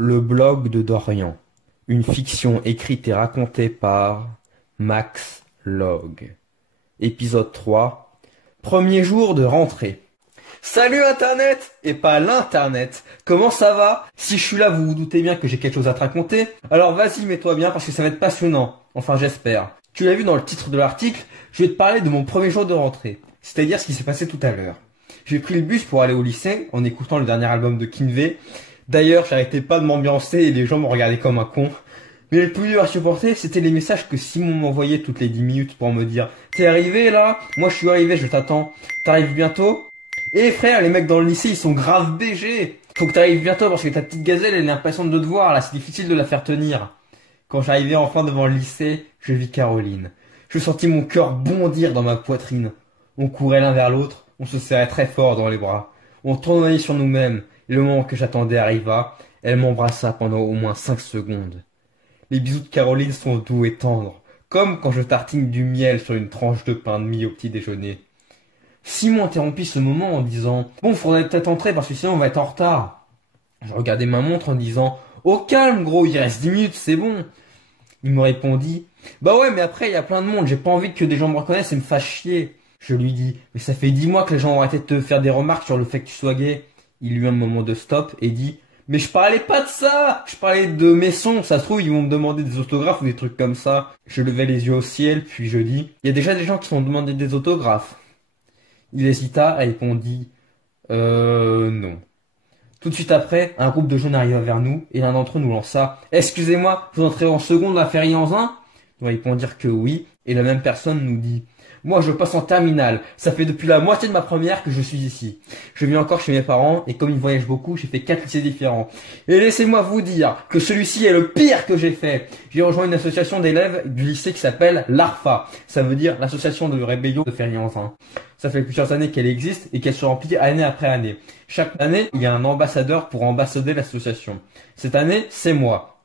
Le blog de Dorian. Une fiction écrite et racontée par Max Log. Épisode 3. Premier jour de rentrée. Salut Internet! Et pas l'Internet. Comment ça va? Si je suis là, vous vous doutez bien que j'ai quelque chose à te raconter. Alors vas-y, mets-toi bien parce que ça va être passionnant. Enfin, j'espère. Tu l'as vu dans le titre de l'article, je vais te parler de mon premier jour de rentrée. C'est-à-dire ce qui s'est passé tout à l'heure. J'ai pris le bus pour aller au lycée en écoutant le dernier album de Kinvey. D'ailleurs, j'arrêtais pas de m'ambiancer et les gens me regardaient comme un con. Mais le plus dur à supporter, c'était les messages que Simon m'envoyait toutes les 10 minutes pour me dire « T'es arrivé là? Moi je suis arrivé, je t'attends. T'arrives bientôt ?» Eh frère, les mecs dans le lycée, ils sont grave BG. Faut que t'arrives bientôt parce que ta petite gazelle, elle est impatiente de te voir là, c'est difficile de la faire tenir. Quand j'arrivais enfin devant le lycée, je vis Caroline. Je sentis mon cœur bondir dans ma poitrine. On courait l'un vers l'autre, on se serrait très fort dans les bras. On tournait sur nous-mêmes. Et le moment que j'attendais arriva, elle m'embrassa pendant au moins 5 secondes. Les bisous de Caroline sont doux et tendres, comme quand je tartine du miel sur une tranche de pain de mie au petit déjeuner. Simon interrompit ce moment en disant « Bon, faudrait peut-être entrer parce que sinon on va être en retard. » Je regardais ma montre en disant « Au calme gros, il reste 10 minutes, c'est bon. » Il me répondit « Bah ouais, mais après il y a plein de monde, j'ai pas envie que des gens me reconnaissent et me fassent chier. » Je lui dis « Mais ça fait 10 mois que les gens ont arrêté de te faire des remarques sur le fait que tu sois gay. » Il eut un moment de stop et dit « Mais je parlais pas de ça! Je parlais de mes sons, ça se trouve ils vont me demander des autographes ou des trucs comme ça. » Je levai les yeux au ciel, puis je dis « Il y a déjà des gens qui sont demandé des autographes. » Il hésita et répondit « non. » Tout de suite après, un groupe de jeunes arriva vers nous et l'un d'entre eux nous lança « Excusez-moi, vous entrez en seconde à Ferry-en-Zin ?» Nous répondirent que oui, et la même personne nous dit « Moi je passe en terminale, ça fait depuis la moitié de ma première que je suis ici. Je vis encore chez mes parents et comme ils voyagent beaucoup, j'ai fait 4 lycées différents. Et laissez-moi vous dire que celui-ci est le pire que j'ai fait. J'ai rejoint une association d'élèves du lycée qui s'appelle l'ARFA. Ça veut dire l'association de rébellion de Ferry-en-Zin. Ça fait plusieurs années qu'elle existe et qu'elle se remplit année après année. Chaque année, il y a un ambassadeur pour ambassader l'association. Cette année, c'est moi.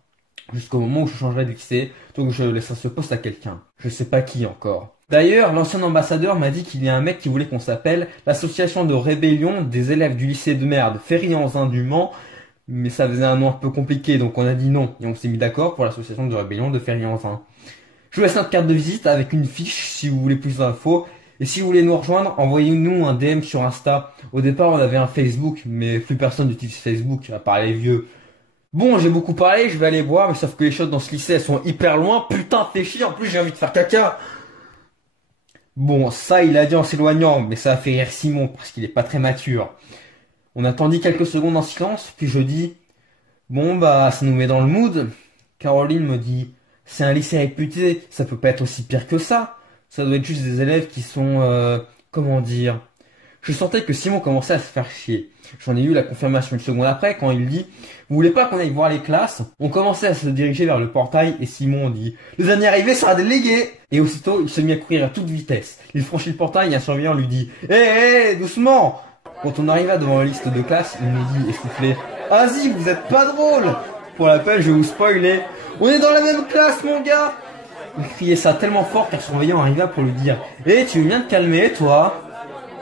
Jusqu'au moment où je changerai de lycée, donc je laisserai ce poste à quelqu'un. Je sais pas qui encore. D'ailleurs, l'ancien ambassadeur m'a dit qu'il y a un mec qui voulait qu'on s'appelle l'association de rébellion des élèves du lycée de merde Ferry-en-Zin du Mans, mais ça faisait un nom un peu compliqué, donc on a dit non, et on s'est mis d'accord pour l'association de rébellion de Ferry-en-Zin. Je vous laisse notre carte de visite avec une fiche si vous voulez plus d'infos, et si vous voulez nous rejoindre, envoyez-nous un DM sur Insta. Au départ, on avait un Facebook, mais plus personne n'utilise Facebook, à part les vieux. Bon, j'ai beaucoup parlé, je vais aller boire, mais sauf que les choses dans ce lycée, elles sont hyper loin. Putain, fais chier, en plus j'ai envie de faire caca. Bon, ça il a dit en s'éloignant, mais ça a fait rire Simon, parce qu'il est pas très mature. On attendit quelques secondes en silence, puis je dis « Bon bah, ça nous met dans le mood. » Caroline me dit « C'est un lycée réputé, ça peut pas être aussi pire que ça. Ça doit être juste des élèves qui sont, comment dire... » Je sentais que Simon commençait à se faire chier. J'en ai eu la confirmation une seconde après quand il dit « Vous voulez pas qu'on aille voir les classes ?» On commençait à se diriger vers le portail et Simon dit « Le dernier arrivé sera délégué !» Et aussitôt, il se mit à courir à toute vitesse. Il franchit le portail et un surveillant lui dit « Hé, doucement !» Quand on arriva devant la liste de classe, il nous dit essoufflé « Vas-y, vous êtes pas drôle !» Pour l'appel, je vais vous spoiler. « On est dans la même classe, mon gars !» Il criait ça tellement fort qu'un surveillant arriva pour lui dire « Hé, tu veux bien te calmer, toi ?»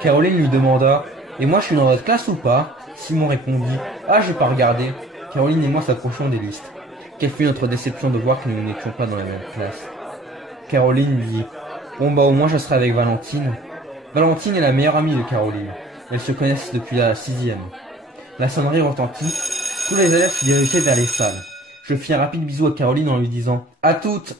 Caroline lui demanda « Et moi je suis dans votre classe ou pas ?» Simon répondit « Ah, j'ai pas regardé. » Caroline et moi s'approchions des listes. Quelle fut notre déception de voir que nous n'étions pas dans la même classe. Caroline lui dit « Bon bah au moins je serai avec Valentine. » Valentine est la meilleure amie de Caroline. Elles se connaissent depuis la 6e. La sonnerie retentit. Tous les élèves se dirigeaient vers les salles. Je fis un rapide bisou à Caroline en lui disant « À toutes !»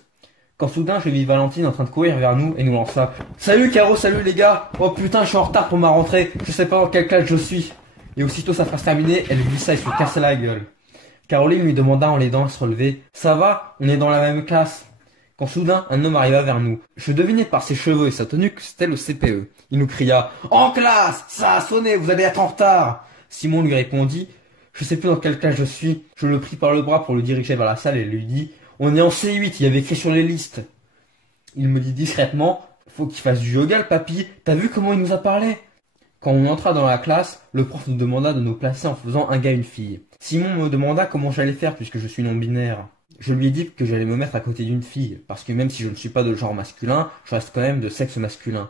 Quand soudain je vis Valentine en train de courir vers nous et nous lança « Salut Caro, salut les gars! Oh putain, je suis en retard pour ma rentrée, je sais pas dans quelle classe je suis. » Et aussitôt sa phrase terminée, elle glissa et se cassa la gueule. Caroline lui demanda en l'aidant à se relever « Ça va? On est dans la même classe. » Quand soudain un homme arriva vers nous. Je devinais par ses cheveux et sa tenue que c'était le CPE. Il nous cria « En classe! Ça a sonné, vous allez être en retard !» Simon lui répondit « Je sais plus dans quelle classe je suis. » Je le pris par le bras pour le diriger vers la salle et lui dis « On est en C8, il y avait écrit sur les listes. » Il me dit discrètement « Faut qu'il fasse du yoga le papy, t'as vu comment il nous a parlé ?» Quand on entra dans la classe, le prof nous demanda de nous placer en faisant un gars et une fille. Simon me demanda comment j'allais faire puisque je suis non-binaire. Je lui ai dit que j'allais me mettre à côté d'une fille, parce que même si je ne suis pas de genre masculin, je reste quand même de sexe masculin.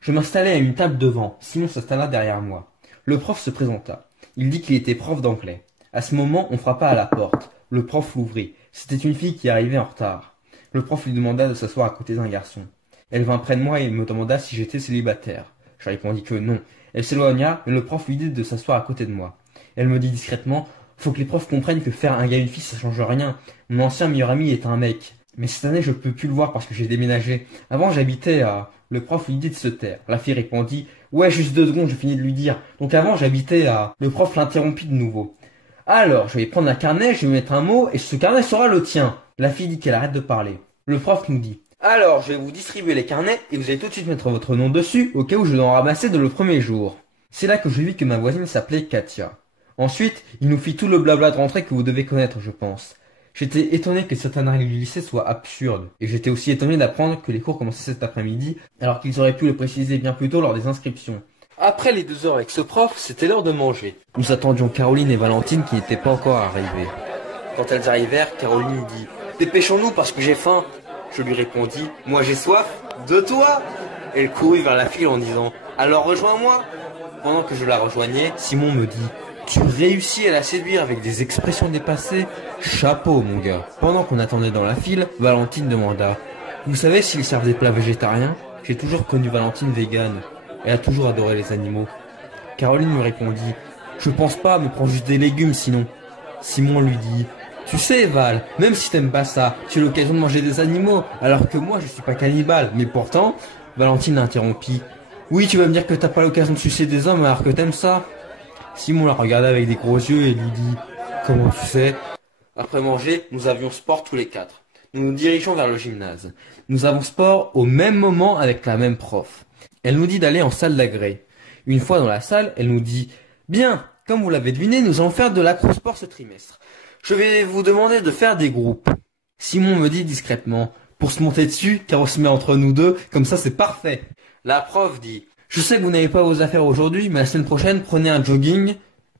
Je m'installai à une table devant, Simon s'installa derrière moi. Le prof se présenta. Il dit qu'il était prof d'anglais. À ce moment, on frappa à la porte. Le prof l'ouvrit. C'était une fille qui arrivait en retard. Le prof lui demanda de s'asseoir à côté d'un garçon. Elle vint près de moi et me demanda si j'étais célibataire. Je répondis que non. Elle s'éloigna, mais le prof lui dit de s'asseoir à côté de moi. Elle me dit discrètement: faut que les profs comprennent que faire un gars et une fille ça change rien. Mon ancien meilleur ami est un mec. Mais cette année je peux plus le voir parce que j'ai déménagé. Avant j'habitais à... Le prof lui dit de se taire. La fille répondit: ouais, juste 2 secondes, je finis de lui dire. Donc avant j'habitais à... Le prof l'interrompit de nouveau. Alors, je vais prendre un carnet, je vais mettre un mot et ce carnet sera le tien. La fille dit qu'elle arrête de parler. Le prof nous dit: alors, je vais vous distribuer les carnets et vous allez tout de suite mettre votre nom dessus au cas où je dois en ramasser dès le premier jour. C'est là que je vis que ma voisine s'appelait Katia. Ensuite, il nous fit tout le blabla de rentrée que vous devez connaître, je pense. J'étais étonné que certaines règles du lycée soient absurdes. Et j'étais aussi étonné d'apprendre que les cours commençaient cet après-midi, alors qu'ils auraient pu le préciser bien plus tôt lors des inscriptions. Après les 2 heures avec ce prof, c'était l'heure de manger. Nous attendions Caroline et Valentine qui n'étaient pas encore arrivées. Quand elles arrivèrent, Caroline dit: dépêchons-nous parce que j'ai faim. Je lui répondis: moi j'ai soif. De toi. Elle courut vers la file en disant: alors rejoins-moi. Pendant que je la rejoignais, Simon me dit: tu réussis à la séduire avec des expressions dépassées. Chapeau, mon gars. Pendant qu'on attendait dans la file, Valentine demanda: vous savez s'ils servent des plats végétariens? J'ai toujours connu Valentine végane. Elle a toujours adoré les animaux. Caroline lui répondit: je pense pas, mais prends juste des légumes sinon. Simon lui dit: tu sais Val, même si t'aimes pas ça, tu as l'occasion de manger des animaux, alors que moi je suis pas cannibale. Mais pourtant, Valentine l'interrompit: oui, tu vas me dire que t'as pas l'occasion de sucer des hommes alors que t'aimes ça? Simon la regardait avec des gros yeux et lui dit: comment tu sais? Après manger, nous avions sport tous les 4. Nous nous dirigeons vers le gymnase. Nous avons sport au même moment avec la même prof. Elle nous dit d'aller en salle d'agré. Une fois dans la salle, elle nous dit: bien, comme vous l'avez deviné, nous allons faire de l'acrosport ce trimestre. Je vais vous demander de faire des groupes. Simon me dit discrètement: pour se monter dessus, car on se met entre nous deux, comme ça c'est parfait. La prof dit: je sais que vous n'avez pas vos affaires aujourd'hui, mais la semaine prochaine, prenez un jogging,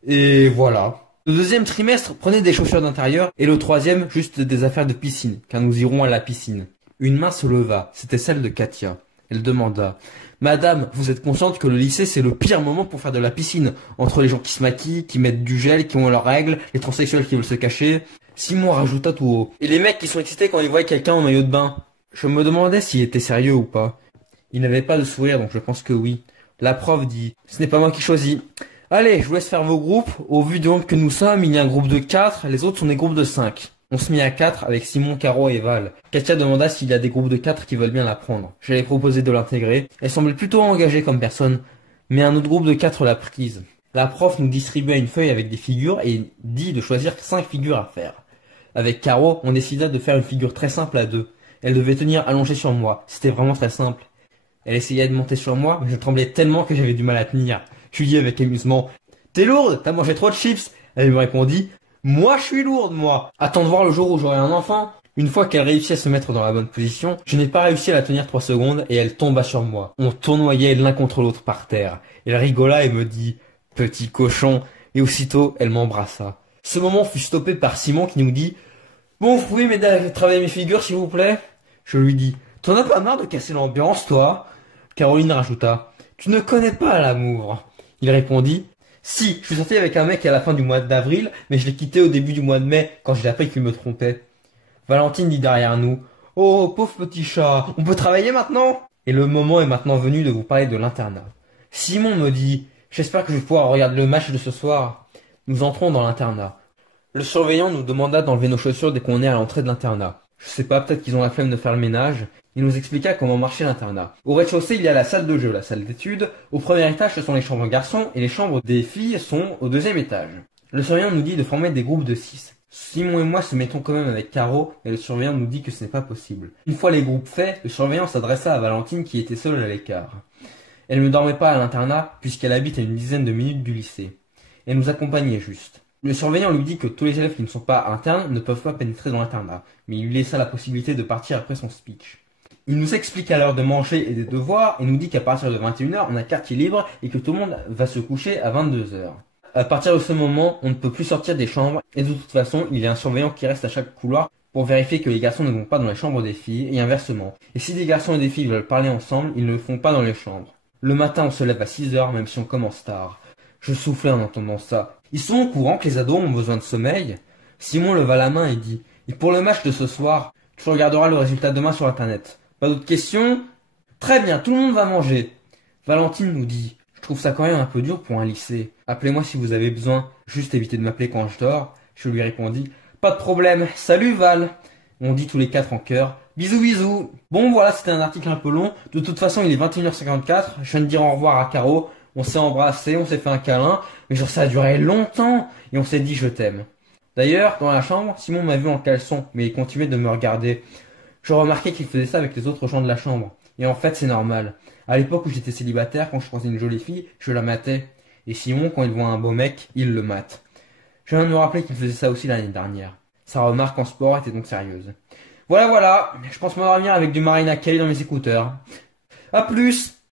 et voilà. Le 2e trimestre, prenez des chaussures d'intérieur, et le 3e, juste des affaires de piscine, car nous irons à la piscine. Une main se leva, c'était celle de Katia. Elle demanda: madame, vous êtes consciente que le lycée c'est le pire moment pour faire de la piscine, entre les gens qui se maquillent, qui mettent du gel, qui ont leurs règles, les transsexuels qui veulent se cacher. Simon rajouta tout haut: et les mecs qui sont excités quand ils voient quelqu'un en maillot de bain. Je me demandais s'il était sérieux ou pas. Il n'avait pas de sourire, donc je pense que oui. La prof dit: ce n'est pas moi qui choisis. Allez, je vous laisse faire vos groupes. Au vu du nombre que nous sommes, il y a un groupe de 4, les autres sont des groupes de 5. On se mit à 4 avec Simon, Caro et Val. Katia demanda s'il y a des groupes de 4 qui veulent bien l'apprendre. J'allais proposer de l'intégrer. Elle semblait plutôt engagée comme personne, mais un autre groupe de 4 l'a prise. La prof nous distribua une feuille avec des figures et dit de choisir 5 figures à faire. Avec Caro, on décida de faire une figure très simple à 2. Elle devait tenir allongée sur moi. C'était vraiment très simple. Elle essayait de monter sur moi, mais je tremblais tellement que j'avais du mal à tenir. Je lui dis avec amusement: t'es lourde, t'as mangé trop de chips. Elle me répondit: moi je suis lourde, moi. Attends de voir le jour où j'aurai un enfant. Une fois qu'elle réussit à se mettre dans la bonne position, je n'ai pas réussi à la tenir 3 secondes et elle tomba sur moi. On tournoyait l'un contre l'autre par terre. Elle rigole et me dit: petit cochon. Et aussitôt, elle m'embrassa. Ce moment fut stoppé par Simon qui nous dit: bon, vous pouvez m'aider à travailler mes figures s'il vous plaît? Je lui dis: t'en as pas marre de casser l'ambiance, toi? Caroline rajouta: tu ne connais pas l'amour. Il répondit: si, je suis sorti avec un mec à la fin du mois d'avril, mais je l'ai quitté au début du mois de mai, quand j'ai appris qu'il me trompait. Valentine dit derrière nous: oh, pauvre petit chat, on peut travailler maintenant? Et le moment est maintenant venu de vous parler de l'internat. Simon me dit: j'espère que je vais pouvoir regarder le match de ce soir. Nous entrons dans l'internat. Le surveillant nous demanda d'enlever nos chaussures dès qu'on est à l'entrée de l'internat. Je sais pas, peut-être qu'ils ont la flemme de faire le ménage. Il nous expliqua comment marchait l'internat. Au rez-de-chaussée, il y a la salle de jeu, la salle d'études. Au premier étage, ce sont les chambres garçons et les chambres des filles sont au 2e étage. Le surveillant nous dit de former des groupes de 6. Simon et moi se mettons quand même avec Caro, mais le surveillant nous dit que ce n'est pas possible. Une fois les groupes faits, le surveillant s'adressa à Valentine qui était seule à l'écart. Elle ne dormait pas à l'internat puisqu'elle habite à une dizaine de minutes du lycée. Elle nous accompagnait juste. Le surveillant lui dit que tous les élèves qui ne sont pas internes ne peuvent pas pénétrer dans l'internat, mais il lui laissa la possibilité de partir après son speech. Il nous explique à l'heure de manger et des devoirs et nous dit qu'à partir de 21h, on a quartier libre et que tout le monde va se coucher à 22h. À partir de ce moment, on ne peut plus sortir des chambres et de toute façon, il y a un surveillant qui reste à chaque couloir pour vérifier que les garçons ne vont pas dans les chambres des filles et inversement. Et si des garçons et des filles veulent parler ensemble, ils ne le font pas dans les chambres. Le matin, on se lève à 6h même si on commence tard. Je soufflais en entendant ça. Ils sont au courant que les ados ont besoin de sommeil? Simon leva la main et dit, et pour le match de ce soir, tu regarderas le résultat demain sur internet. Pas d'autres questions? Très bien, tout le monde va manger. Valentine nous dit, je trouve ça quand même un peu dur pour un lycée. Appelez-moi si vous avez besoin, juste évitez de m'appeler quand je dors. Je lui répondis, pas de problème, salut Val. On dit tous les quatre en chœur, bisous bisous. Bon voilà, c'était un article un peu long. De toute façon, il est 21h54. Je viens de dire au revoir à Caro. On s'est embrassé, on s'est fait un câlin. Mais genre ça a duré longtemps. Et on s'est dit je t'aime. D'ailleurs, dans la chambre, Simon m'a vu en caleçon, mais il continuait de me regarder. Je remarquais qu'il faisait ça avec les autres gens de la chambre. Et en fait, c'est normal. À l'époque où j'étais célibataire, quand je croisais une jolie fille, je la matais. Et Simon, quand il voit un beau mec, il le mate. Je viens de me rappeler qu'il faisait ça aussi l'année dernière. Sa remarque en sport était donc sérieuse. Voilà, je pense m'en revenir avec du Marina Kaye dans mes écouteurs. À plus!